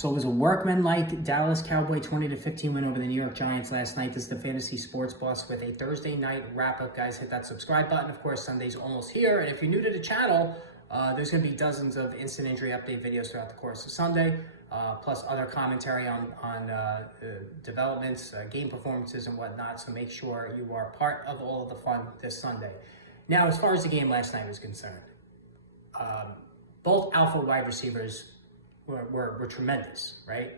So it was a workmanlike Dallas Cowboy 20-15 win over the New York Giants last night. This is the Fantasy Sports Boss with a Thursday night wrap-up. Guys, hit that subscribe button. Of course, Sunday's almost here. And if you're new to the channel, there's going to be dozens of instant injury update videos throughout the course of Sunday, plus other commentary on developments, game performances, and whatnot. So make sure you are part of all of the fun this Sunday. Now, as far as the game last night was concerned, both alpha wide receivers were tremendous, right?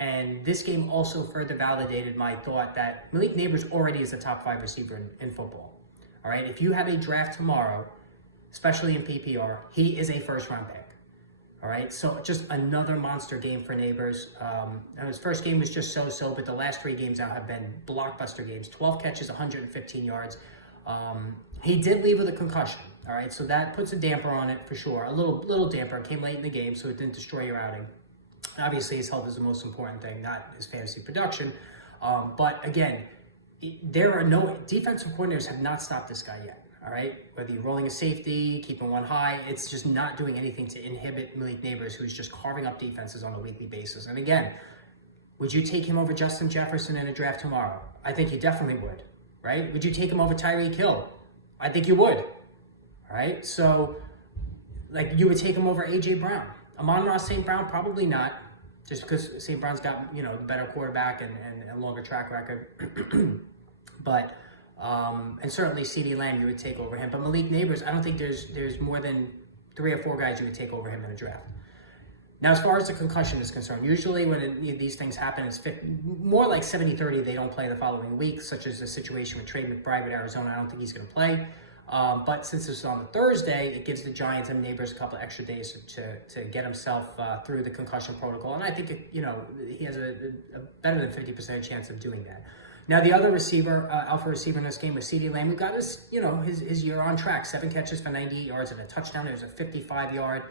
And this game also further validated my thought that Malik Nabers already is a top 5 receiver in football. All right, if you have a draft tomorrow, especially in PPR, he is a first-round pick. All right, so just another monster game for Nabers. And his first game was just so-so, but the last 3 games out have been blockbuster games. 12 catches, 115 yards. He did leave with a concussion. All right, so that puts a damper on it for sure. A little damper. It came late in the game, so it didn't destroy your outing. Obviously, his health is the most important thing, not his fantasy production. But again, there are no defensive coordinators have not stopped this guy yet. All right, whether you're rolling a safety, keeping one high, it's just not doing anything to inhibit Malik Nabers, who's just carving up defenses on a weekly basis. And again, would you take him over Justin Jefferson in a draft tomorrow? I think you definitely would. Right? Would you take him over Tyreek Hill? I think you would. All right, so like you would take him over A.J. Brown. Amon-Ra St. Brown, probably not, just because St. Brown's got, the better quarterback and longer track record. But, and certainly CeeDee Lamb you would take over him. But Malik Nabers, I don't think there's more than 3 or 4 guys you would take over him in a draft. Now, as far as the concussion is concerned, usually when these things happen, it's more like 70-30, they don't play the following week, such as the situation with Trey McBride with Arizona. I don't think he's going to play. But since it's on the Thursday, it gives the Giants and Nabers a couple of extra days to get himself through the concussion protocol. And I think, he has a better than 50% chance of doing that. Now, the other receiver, alpha receiver in this game was CeeDee Lamb, who got his year on track. 7 catches for 98 yards and a touchdown. It was a 55-yard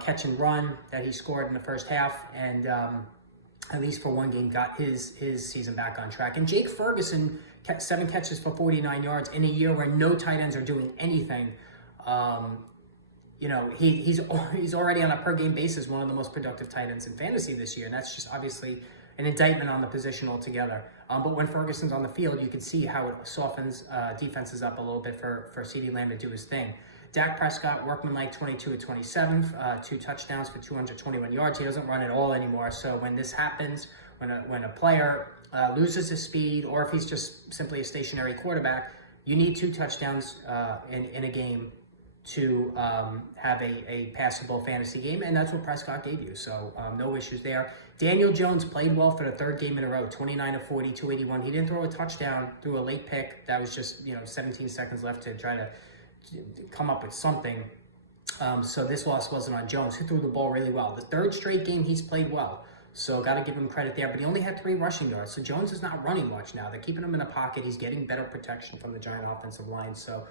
catch and run that he scored in the first half. And at least for one game, got his season back on track. And Jake Ferguson, 7 catches for 49 yards in a year where no tight ends are doing anything. He's already on a per-game basis one of the most productive tight ends in fantasy this year. And that's just obviously an indictment on the position altogether. But when Ferguson's on the field, you can see how it softens defenses up a little bit for CeeDee Lamb to do his thing. Dak Prescott, workmanlike, 22 of 27, 2 touchdowns for 221 yards. He doesn't run at all anymore. So when this happens, when a player loses his speed, or if he's just simply a stationary quarterback, you need 2 touchdowns in a game to have a passable fantasy game, and that's what Prescott gave you. So no issues there. Daniel Jones played well for the 3rd game in a row, 29 of 40, 281. He didn't throw a touchdown, threw a late pick. That was just 17 seconds left to try to come up with something. So this loss wasn't on Jones, who threw the ball really well. The 3rd straight game he's played well, so got to give him credit there. But he only had 3 rushing yards, so Jones is not running much now. They're keeping him in a pocket. He's getting better protection from the Giant offensive line, so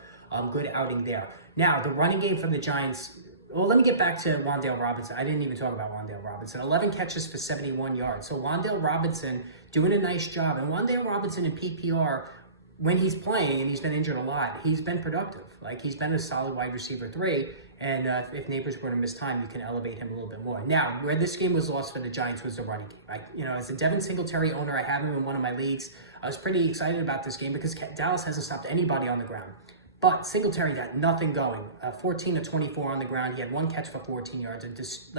good outing there. Now, the running game from the Giants, well, let me get back to Wan'Dale Robinson. I didn't even talk about Wan'Dale Robinson. 11 catches for 71 yards. So Wan'Dale Robinson doing a nice job. And Wan'Dale Robinson in PPR, when he's playing, and he's been injured a lot, he's been productive. Like, he's been a solid wide receiver 3, and if Nabers were to miss time, you can elevate him a little bit more. Now, where this game was lost for the Giants was the running game. As a Devin Singletary owner, I have him in one of my leagues. I was pretty excited about this game because Dallas hasn't stopped anybody on the ground. But Singletary got nothing going. 14 of 24 on the ground. He had 1 catch for 14 yards. And just,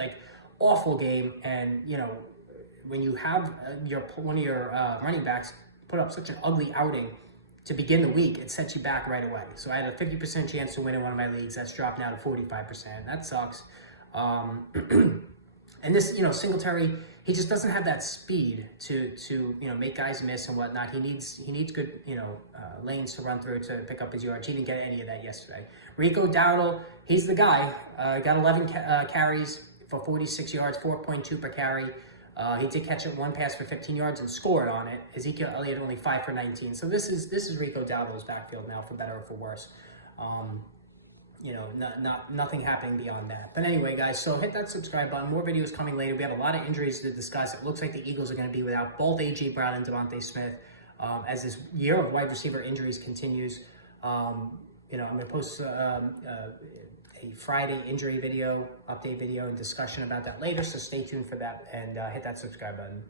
awful game. And, when you have one of your running backs put up such an ugly outing to begin the week, it sets you back right away. So I had a 50% chance to win in one of my leagues. That's dropped now to 45%. That sucks. And this, Singletary, he just doesn't have that speed to make guys miss and whatnot. He needs good, lanes to run through to pick up his yards. He didn't get any of that yesterday. Rico Dowdle, he's the guy. Got 11 carries for 46 yards, 4.2 per carry. He did catch it 1 pass for 15 yards and scored on it. Ezekiel Elliott only 5 for 19. So this is Rico Dowdle's backfield now, for better or for worse. Nothing happening beyond that. But anyway, guys, so hit that subscribe button. More videos coming later. We have a lot of injuries to discuss. It looks like the Eagles are going to be without both A.J. Brown and Devontae Smith as this year of wide receiver injuries continues. I'm going to post a Friday injury video, update video, and discussion about that later. So stay tuned for that and hit that subscribe button.